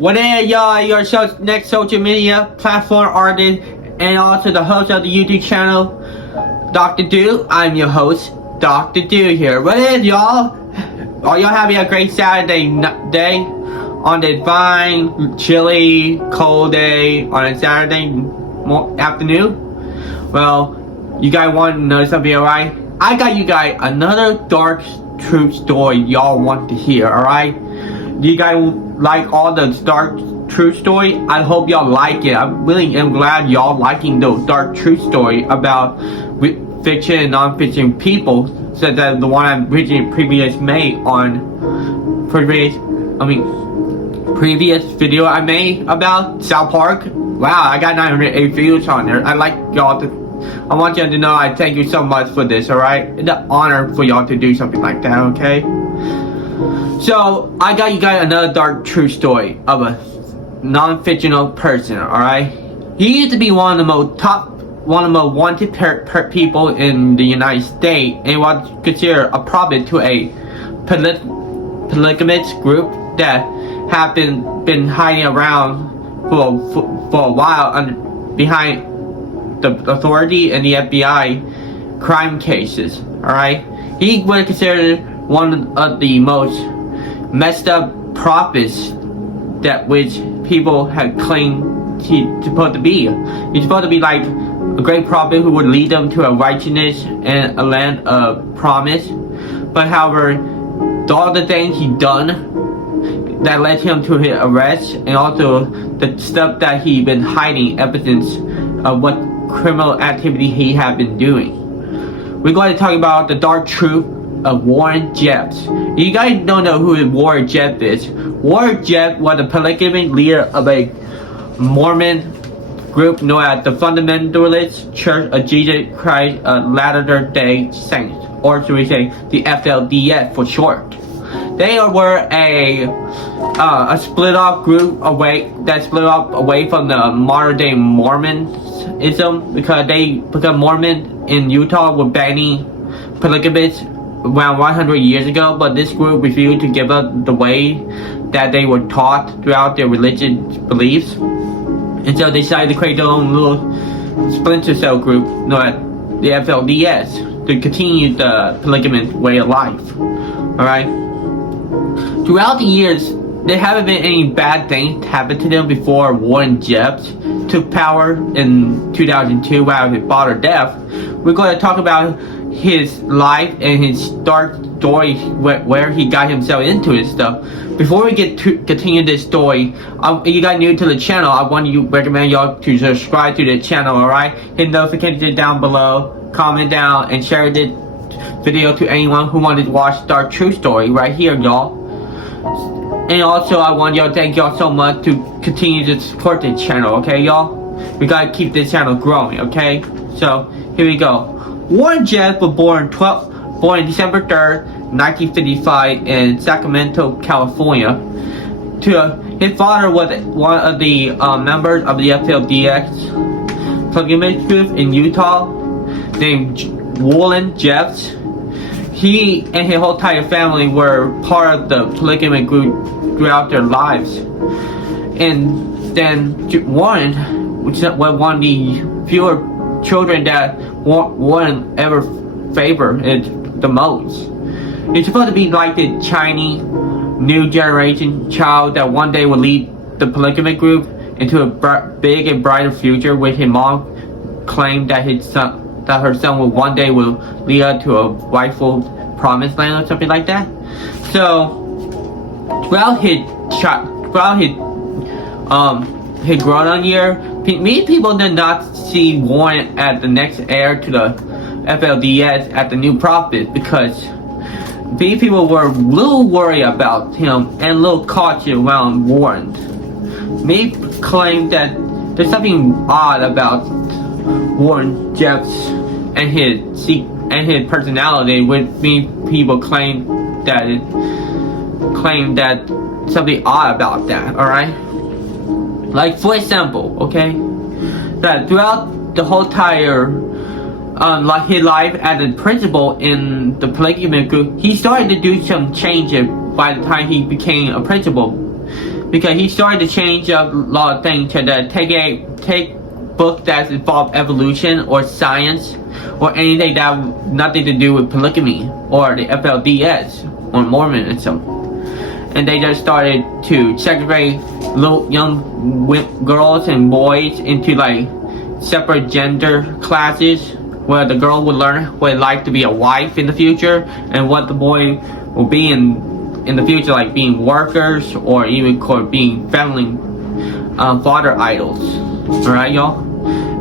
What is your next social media platform artist and also the host of the YouTube channel, Dr. Do? I'm your host, Dr. Do here. What is y'all? Are y'all having a great Saturday day on the fine, chilly, cold day on a Saturday afternoon? Well, you guys want to know something, alright? I got you guys another dark true story y'all want to hear, alright? Do you guys like all the dark true story? I hope y'all like it. I really am glad y'all liking the dark true story about fiction and non-fiction people, such as the one I previously made on previous video I made about South Park. Wow, I got 908 views on there. I want y'all to know I thank you so much for this, alright? It's an honor for y'all to do something like that, okay? So, I got you guys another dark true story of a non-fictional person, alright? He used to be one of the most wanted people in the United States and was considered a prophet to a polygamous group that have been hiding around for a while behind the authority and the FBI crime cases, alright? He was considered one of the most messed up prophets that which people had claimed he's supposed to be. He's supposed to be like a great prophet who would lead them to a righteousness and a land of promise. But however, all the things he done that led him to his arrest, and also the stuff that he been hiding, evidence of what criminal activity he had been doing. We're going to talk about the dark truth of Warren Jeffs. You guys don't know who Warren Jeffs is. Warren Jeffs was the polygamous leader of a Mormon group known as the Fundamentalist Church of Jesus Christ of Latter-day Saints, or should we say the FLDS for short. They were a split off group split off away from the modern day Mormonism, because Mormon in Utah were banning polygamists around 100 years ago, but this group refused to give up the way that they were taught throughout their religious beliefs, and so they decided to create their own little splinter cell group known as the FLDS to continue the polygamous way of life. Alright? Throughout the years, there haven't been any bad things happen to them before Warren Jeffs took power in 2002 while his father death. We're going to talk about his life and his dark story where he got himself into his stuff. Before we get to continue this story, you guys new to the channel, I want to recommend y'all to subscribe to the channel, alright? Hit notifications down below, comment down, and share this video to anyone who wanted to watch Dark True Story right here, y'all. And also, I want y'all to thank y'all so much to continue to support this channel, okay, y'all? We gotta keep this channel growing, okay? So, here we go. Warren Jeffs was born December 3rd, 1955 in Sacramento, California. His father was one of the members of the FLDS polygamous group in Utah named Warren Jeffs. He and his whole entire family were part of the polygamous group throughout their lives. And then Warren, which was one of the fewer children that Warren ever favored the most. He's supposed to be like the Chinese new generation child that one day will lead the polygamous group into a big and brighter future, with his mom claimed that her son will one day will lead her to a rightful promised land or something like that. So throughout his grown-on year, many people did not see Warren as the next heir to the FLDS as the new prophet, because these people were a little worried about him and a little cautious around Warren. Many claim that there's something odd about Warren Jeffs and his personality, which many people claim that something odd about that, alright? Like, for example, okay, that throughout the whole entire like his life as a principal in the polygamous group, he started to do some changes by the time he became a principal. because he started to change up a lot of things to take books that involve evolution or science or anything that have nothing to do with polygamy or the FLDS or Mormonism. And they just started to segregate little young girls and boys into like separate gender classes, where the girl would learn what it's like to be a wife in the future, and what the boy will be in the future, like being workers or even being family father idols. Alright, y'all?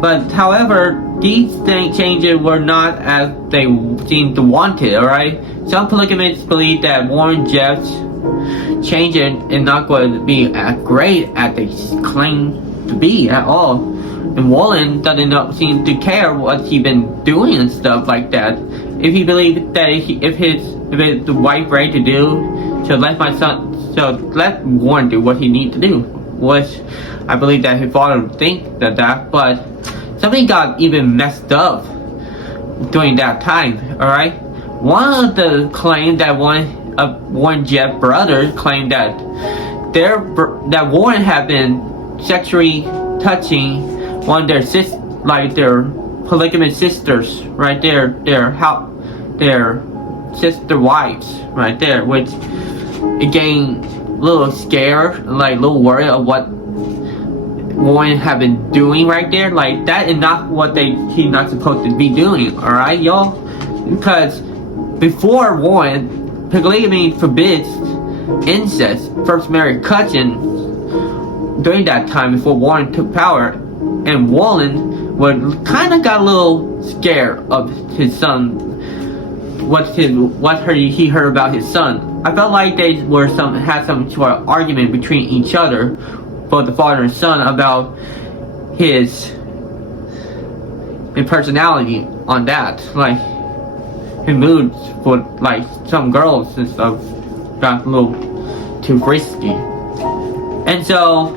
But however, these changes were not as they seemed to want it. Alright? Some polygamists believe that Warren Jeff's changing is not going to be as great as they claim to be at all. And Warren doesn't seem to care what he's been doing and stuff like that. If he believes that if it's the right way to do, to let Warren do what he needs to do, which I believe that his father would think that, but something got even messed up during that time. Alright, one of the claims that Warren Jeff brothers claimed that Warren had been sexually touching one of their polygamous sisters, right there, their sister wives, right there, which it gained a little scared, like a little worried of what Warren had been doing right there. Like, that is not what he's not supposed to be doing. Alright, y'all? Because before Warren, polygamy forbids incest, first married cousin, during that time before Warren took power. And Warren kind of got a little scared of his son, he heard about his son. I felt like they had some sort of argument between each other, both the father and son, about his personality on that. Like, his moods for like some girls and stuff got a little too risky. And so,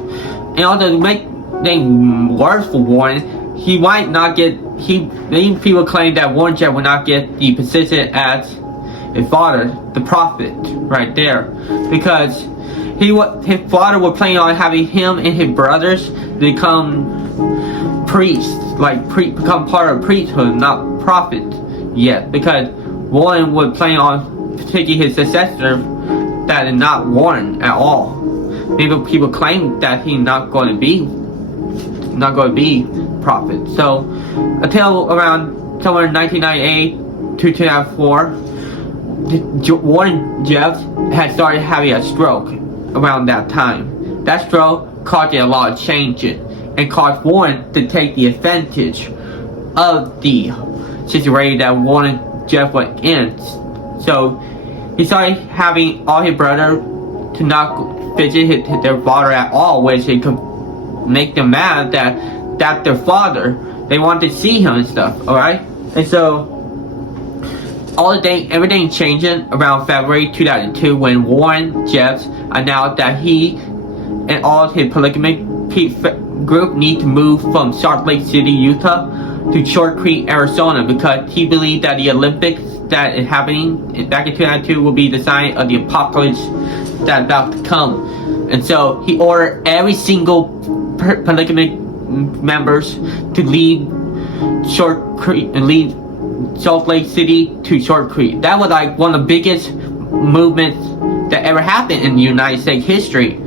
in order to make things worse for Warren, he might not get. Many people claim that Warren Jeff will not get the position as his father, the prophet, right there, because his father was planning on having him and his brothers become priests, become part of priesthood, not prophet yet, because Warren was planning on taking his successor that is not Warren at all. People claim that he's not going to be prophet. So until around somewhere in 1998 to 2004, Warren Jeff had started having a stroke around that time. That stroke caused a lot of changes and caused Warren to take the advantage of the situation that Warren Jeff was in. So he started having all his brothers to not visit their father at all, which it could make them mad that their father, they wanted to see him and stuff. Alright? And so everything changing around February 2002 when Warren Jeffs announced that he and all his polygamic group need to move from Salt Lake City, Utah to Short Creek, Arizona, because he believed that the Olympics that is happening back in 2002 will be the sign of the apocalypse that's about to come. And so he ordered every single polygamic members to leave Short Creek and leave Salt Lake City to Short Creek. That was like one of the biggest movements that ever happened in United States history.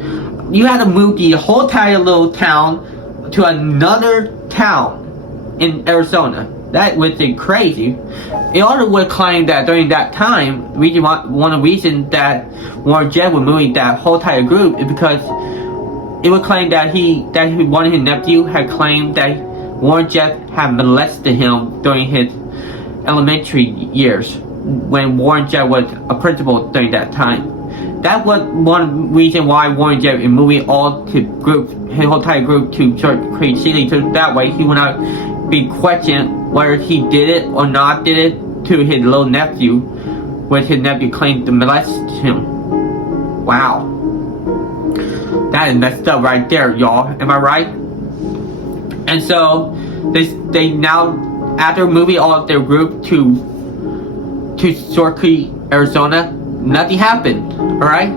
You had to move the whole entire little town to another town in Arizona. That was crazy. It also would claim that during that time, one of the reasons that Warren Jeff was moving that whole entire group is because it would claim that one of his nephews had claimed that Warren Jeff had molested him during his elementary years when Warren Jeff was a principal during that time. That was one reason why Warren Jeff is moving all his whole entire group to Short Creek City, so that way he would not be questioned whether he did it or not did it to his little nephew, which his nephew claimed to molest him. Wow. That is messed up right there, y'all. Am I right? And so they now, after moving all of their group to Short Creek, Arizona, nothing happened. Alright?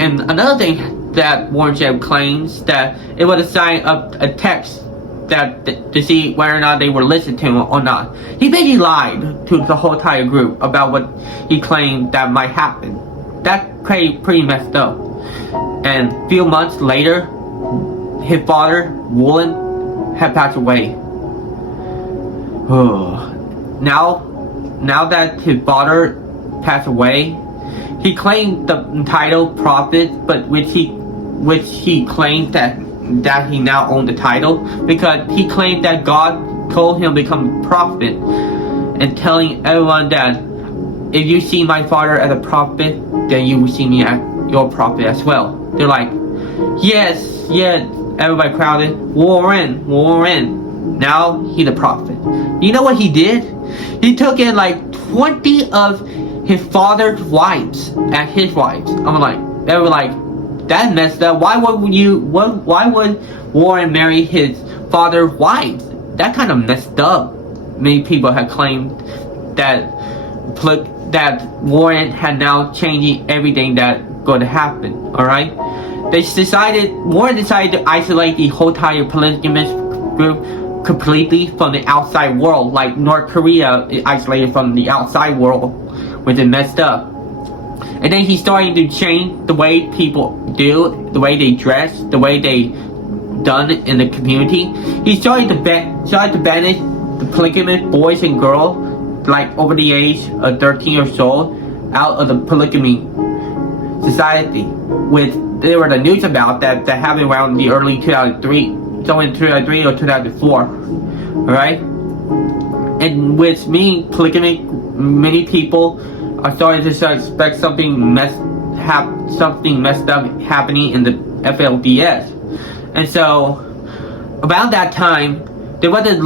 And another thing that Warren Jett claims that it was a sign of a text that to see whether or not they were listening to him or not. He basically lied to the whole entire group about what he claimed that might happen. That's pretty messed up. And a few months later, his father, Warren, had passed away. Now that his father passed away, he claimed the title prophet, but which he claimed that he now owned the title, because he claimed that God told him to become a prophet, and telling everyone that if you see my father as a prophet, then you will see me as your prophet as well. They're like, yes, everybody crowded, Warren, now he's a prophet. You know what he did? He took in like 20 of his father's wives as his wives. They were like, that's messed up. Why would Warren marry his father's wives? That kind of messed up. Many people have claimed that Warren had now changing everything that going to happen. Alright? Warren decided to isolate the whole entire polygamous group completely from the outside world, like North Korea is isolated from the outside world, which is messed up. And then he started to change the way people do, the way they dress, the way they done in the community. He started to banish the polygamous boys and girls, like over the age of 13 or so, out of the polygamy society. There were the news about that happened around the early 2003, so in 2003 or 2004, alright? And with me, polygamy, many people are starting to suspect something messed up happening in the FLDS. And so, about that time, there was a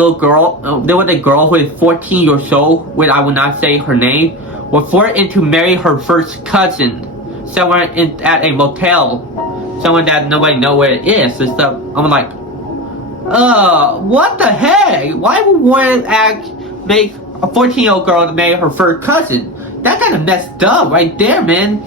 girl who is 14 years old, which I will not say her name, was forced to marry her first cousin, somewhere at a motel, someone that nobody knows where it is and stuff. I'm like, what the heck? Why would one make a 14-year-old girl marry her first cousin? That kind of messed up right there, man.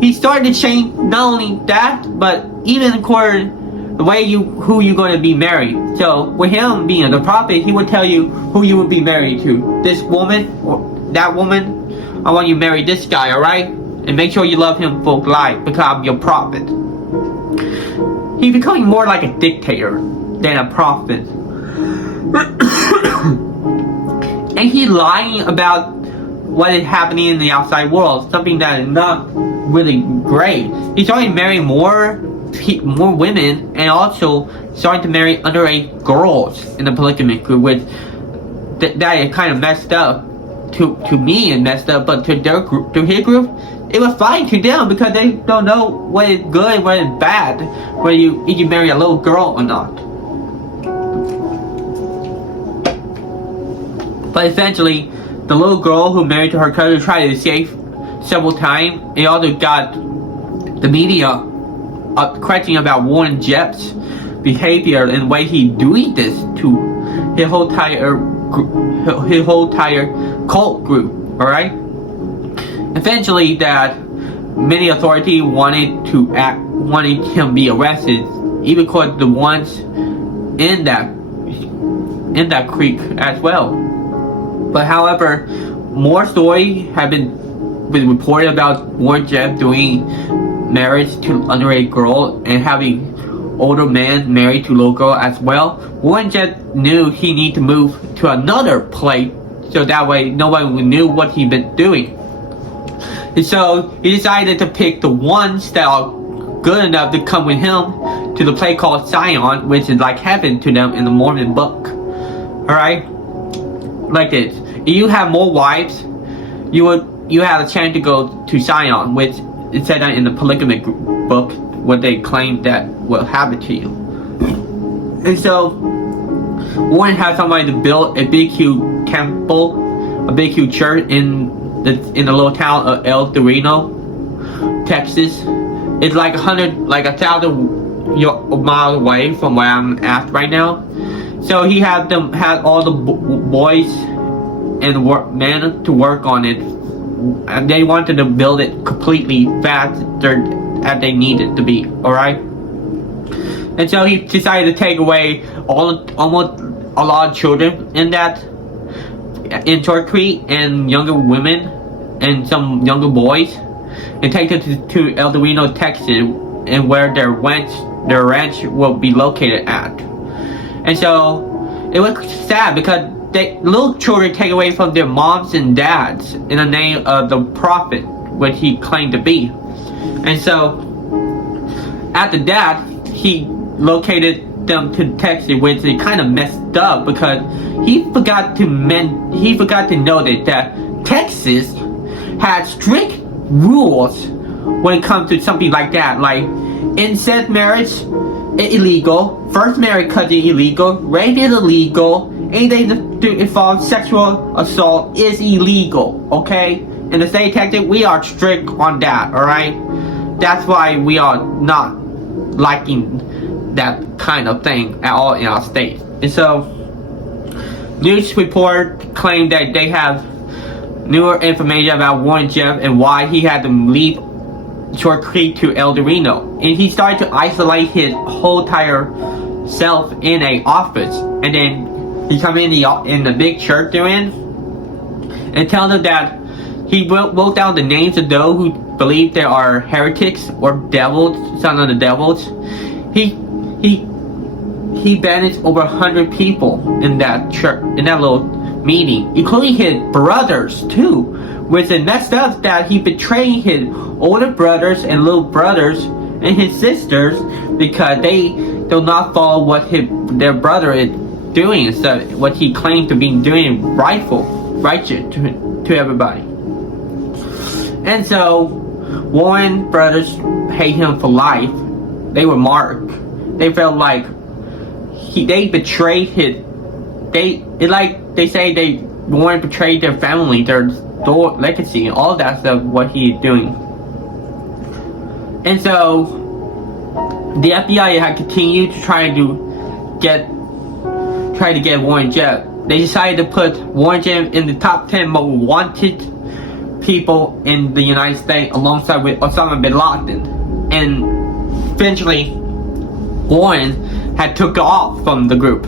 He started to change not only that, but even according the way who you're going to be married. So with him being the prophet, he would tell you who you would be married to. This woman or that woman. I want you to marry this guy, alright? And make sure you love him for life because I'm your prophet. He's becoming more like a dictator than a prophet. And he's lying about what is happening in the outside world, something that is not really great. He's starting to marry more women, and also starting to marry underage girls in the polygamy group, which that is kind of messed up. To me, it messed up, but to their group, to his group, it was fine to them because they don't know what is good, what is bad, whether you marry a little girl or not. But essentially, the little girl who married to her cousin tried to escape several times. It also got the media questioning about Warren Jett's behavior and the way he doing this to his whole entire cult group. All right. Eventually, that many authorities wanted him be arrested, even because the ones in that creek as well. But however, more stories have been reported about Warren Jett doing marriage to underage girl and having older men married to little girl as well. Warren Jett knew he needed to move to another place so that way nobody knew what he'd been doing. And so he decided to pick the ones that are good enough to come with him to the place called Zion, which is like heaven to them in the Mormon book. Alright? Like this. If you have more wives, you have a chance to go to Zion, which it said that in the polygamy book, what they claim that will happen to you. And so Warren had somebody to build a big huge temple, a big huge church in the little town of El Dorado, Texas. It's like 1,000 miles away from where I'm at right now. So he had all the boys and men to work on it, and they wanted to build it completely faster as they needed to be, alright? And so he decided to take away almost a lot of children in Turkey, and younger women and some younger boys, and take them to El Dorado, Texas, and where their ranch will be located at. And so it was sad because little children take away from their moms and dads in the name of the prophet, which he claimed to be. And so after that, he located them to Texas, which is kind of messed up because he forgot to know that Texas had strict rules when it comes to something like that, like incest marriage illegal, first married cousin illegal, rape is illegal, anything to involve sexual assault is illegal, okay? In the state of Texas, we are strict on that, alright? That's why we are not liking that kind of thing at all in our state. And so, news report claimed that they have newer information about Warren Jeff and why he had to leave Short Creek to El Dorado. And he started to isolate his whole entire self in a office. And then he come in the big church they're in and tell them that he wrote down the names of those who believe there are heretics or devils, son of the devils. He banished over 100 people in that church, in that little meeting, including his brothers too, which is messed up that he betrayed his older brothers and little brothers and his sisters because they do not follow what their brother is doing instead of what he claimed to be doing righteous to everybody. And so Warren brothers hate him for life. They were marked. They felt like they betrayed Warren betrayed their family, their legacy, and all that stuff, what he's doing. And so the FBI had continued to try to get Warren Jeff. They decided to put Warren Jeff in the top 10 most wanted people in the United States alongside with Osama bin Laden. And eventually Warren had took off from the group,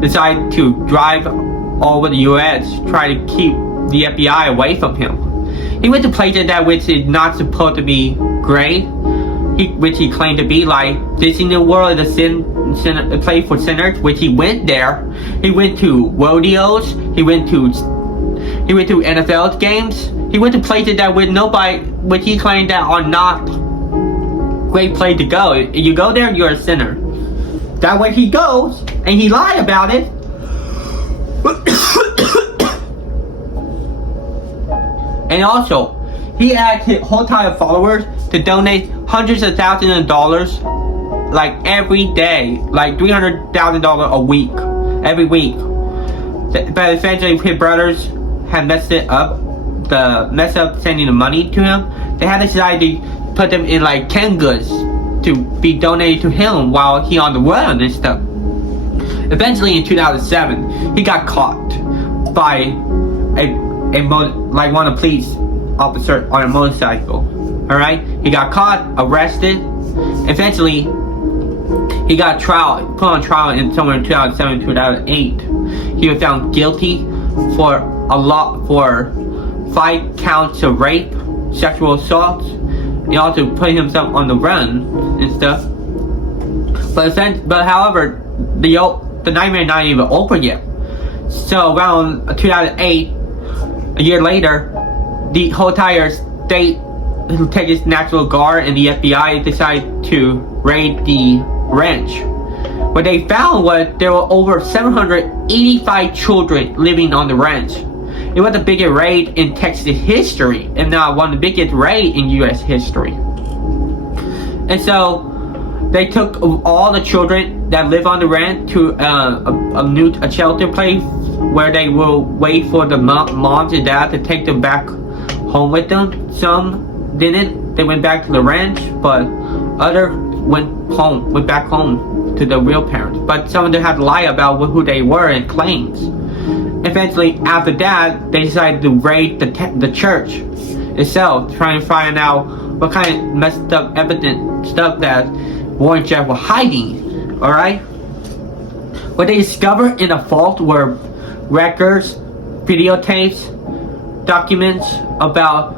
decided to drive all over the US, try to keep the FBI away from him. He went to places that which is not supposed to be great, which he claimed to be like Disney World is a place for sinners, which he went there. He went to rodeos, he went to NFL games, he went to places that with nobody, which he claimed that are not great place to go. If you go there, you're a sinner. That way he goes, and he lied about it. And also, he asked his whole time of followers to donate hundreds of thousands of dollars, like every day, like $300,000 a week, every week. But eventually, his brothers had messed up sending the money to him. They had decided to put them in like canned goods to be donated to him while he on the run and stuff. Eventually, in 2007, he got caught by one of the police officer on a motorcycle. All right, he got caught, arrested. Eventually, he got put on trial in somewhere in 2007, 2008. He was found guilty for 5 counts of rape, sexual assault. He also put himself on the run and stuff. But however, the nightmare not even over yet. So around 2008, a year later, the whole entire state, Texas National Guard and the FBI decided to raid the ranch. What they found was there were over 785 children living on the ranch. It was the biggest raid in Texas history, and now one of the biggest raid in U.S. history. And so they took all the children that live on the ranch to a shelter place where they will wait for the moms and dad to take them back home with them. Some didn't. They went back to the ranch, but others went back home to the real parents. But some of them had to lie about who they were and claims. Eventually, after that, they decided to raid the church itself, trying to find out what kind of messed up evidence stuff that Warren Jeff were hiding. Alright? What they discovered in the vault were records, videotapes, documents about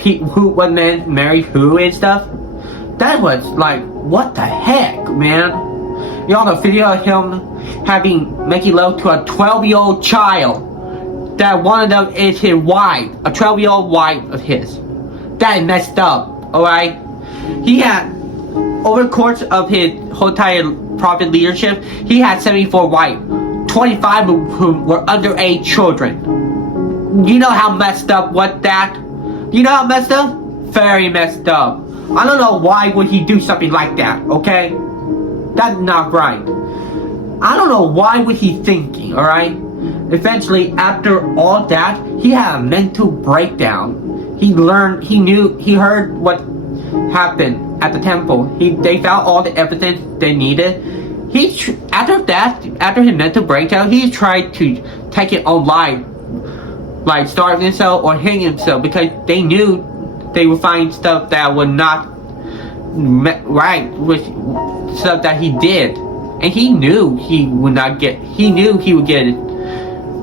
who, what men married who and stuff. That was like, what the heck, man? You know, the video of him making love to a 12-year-old child. That one of them is his wife, a 12-year-old wife of his. That is messed up, alright? He had, over the course of his whole entire prophet leadership, he had 74 wives, 25 of whom were underage children. You know how messed up was that? You know how messed up? Very messed up. I don't know why would he do something like that, okay? That's not right. I don't know why was he thinking, alright? Eventually, after all that, he had a mental breakdown. He heard what happened at the temple. They found all the evidence they needed. After his mental breakdown, he tried to take his own life. Like starving himself or hitting himself, because they knew they would find stuff that would not right with stuff that he did, and he knew he would not get. He knew he would get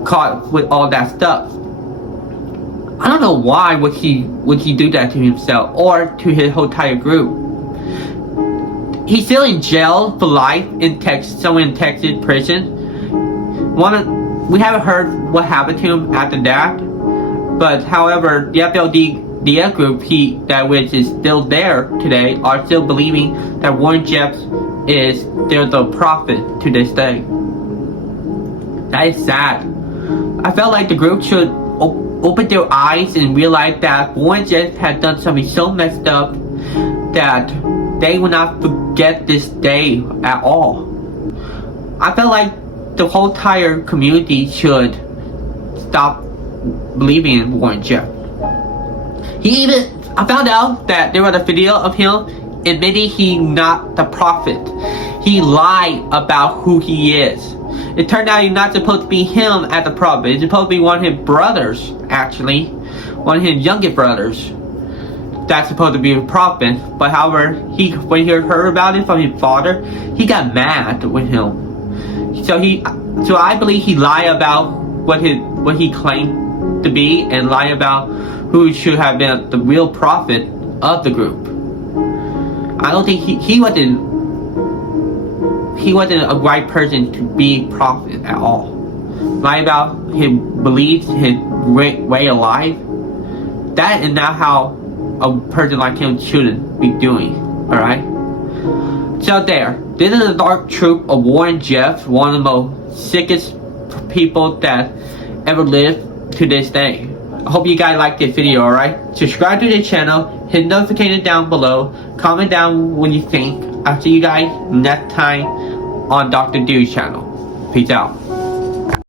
caught with all that stuff. I don't know why would he do that to himself or to his whole entire group. He's still in jail for life in Texas, somewhere in Texas prison. We haven't heard what happened to him after that, but however, the FLDS group, which is still there today, are still believing that Warren Jeff is still the prophet to this day. That is sad. I felt like the group should open their eyes and realize that Warren Jeff had done something so messed up that they will not forget this day at all. I felt like the whole entire community should stop believing in Warren Jeff. I found out that there was a video of him admitting he's not the prophet. He lied about who he is. It turned out he's not supposed to be him as the prophet. It's supposed to be one of his brothers, actually. One of his youngest brothers. That's supposed to be a prophet. But however, when he heard about it from his father, he got mad with him. So I believe he lied about what he claimed to be, and lied about who should have been the real prophet of the group. I don't think he wasn't a right person to be prophet at all. Lie about his beliefs, his way of life. That is not how a person like him shouldn't be doing. Alright? So there. This is the dark truth of Warren Jeff, one of the most sickest people that ever lived to this day. I hope you guys liked this video, alright? Subscribe to the channel, hit the notification down below, comment down what you think. I'll see you guys next time on Dr. Dude's channel. Peace out.